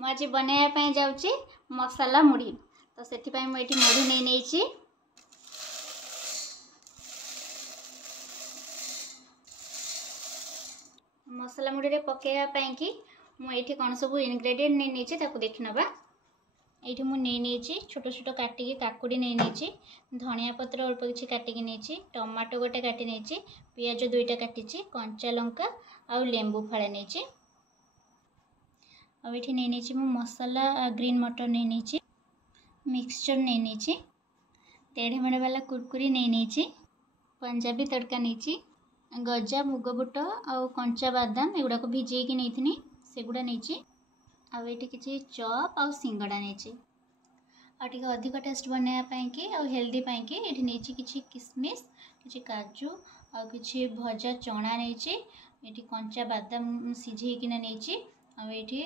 आज बनाया जाऊँगी मसाला मुढ़ी। तो से मुझे मुढ़ी नहीं मसाला मुढ़ी पकड़ा कि मुझे कौन सब इनग्रेडिएंट नहीं देखी नवा। ये मुझे छोट छोट काटिकी काकुड़ी नहीं धनिया पत्र अल्प किसी काटिकी नहीं टमाटो गोटे काटी नहीं पियाज दुईटा काटी कंचा लंका आउ लेंबू फाड़े नहीं नहीं मसाला ग्रीन मटर नहीं मिक्सचर नहीं टेढ़े मेढ़े वाला कुरकुरी नहीं पंजाबी तड़का नहीं गजा मुग बुट आउ कंचा बादाम एगुड़ाक भिजेकी नहीं सेगुड़ा नहीं आउ ये किसी चॉप आउ सिंगड़ा नहीं आगे अधिक टेस्ट बनाया कि आउ हेल्दी पाई ये नहीं किसी किसमिस किसी काजू आउ किसी भजा चना नहीं ये कंचा बादाम सिझेकिना नहीं आउठी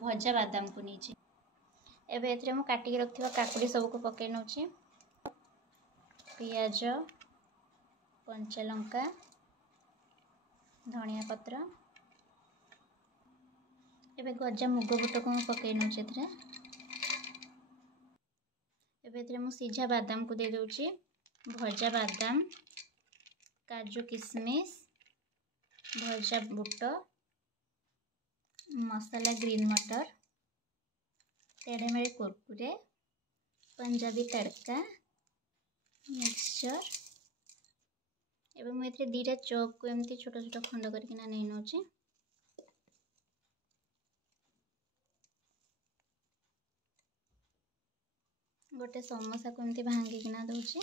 भजा बादाम को नहीं एवं ये काटिक रखा काकुड़ी सबको पकई नौ पियाज कंचा लंका धनिया पत्र एवं गजा मुग बुट को पकई नौ एवं सीझा बादाम को दे दूची भजा बादाम काजू किसमिस भजा बुट मसाला ग्रीन मटर टेढ़े मेढ़े कुरकुरे पंजाबी तड़का मिक्सचर एवं मुझे दीटा चॉप को एमती छोट छोट खंड करके नहीं नौ गोटे समोसा को एमती भांगिकिना दूची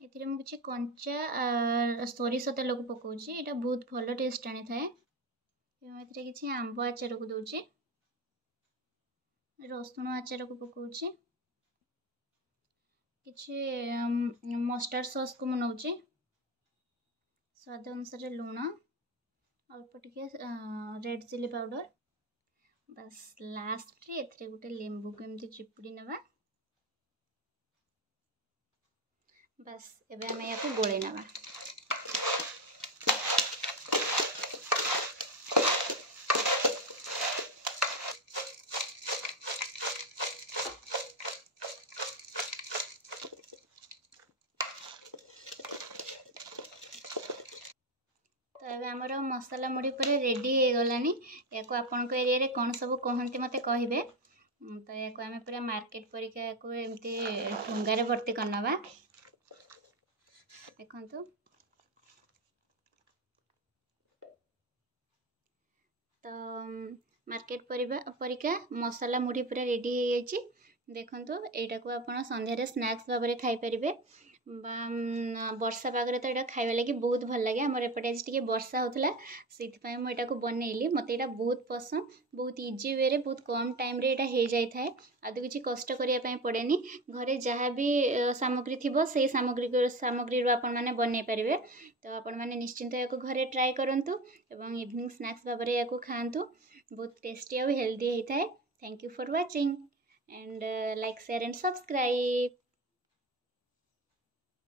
ये मुझे कंचा सोरिष तेल को पकाउची एटा बहुत भल टेस्ट आनी थाए किसी आंब आचार को दूची रसुण आचार को पकाउची किसी मस्टर्ड सॉस को मुनाऊची स्वाद अनुसार लुण अल्प टिके रेड चिली पाउडर बस लास्ट रे एथरे गोटे लेंबू को एमती चिपुड़ी नवा बस एबे हमें या गोले नवा तो ये आमर मसाला मुढ़ी पर रेडी हो गलानी या आपण एरिया कौन सब कहते मत कहे तो या आम पूरा मार्केट परिका एमती ठुंगारे भर्ती करनवा देखु तो मार्केट परिका मसाला मुढ़ी पूरा रेडी हो देखु यहाँ को आप संध्यारे स्नैक्स भाव में खाईपारे वर्षा पागरे तो यहाँ खाଇବା लगी बहुत भल लगे आमर एपटे आज टी वर्षा होता से मुझे बनइली मत यहाँ बहुत पसंद बहुत इजी वे बहुत कम टाइम रे हो जाए आदि किसी कष्ट करने पड़ेनी घरे जहाँ भी सामग्री थी से सामग्री आपण मैंने बनई पारे तो आपण मैंने निश्चिंत या घरे ट्राए करूँ और इवनिंग स्नैक्स भाव में या खातु बहुत टेस्टी और हेल्दी होता है। Thank you for watching and like share and subscribe.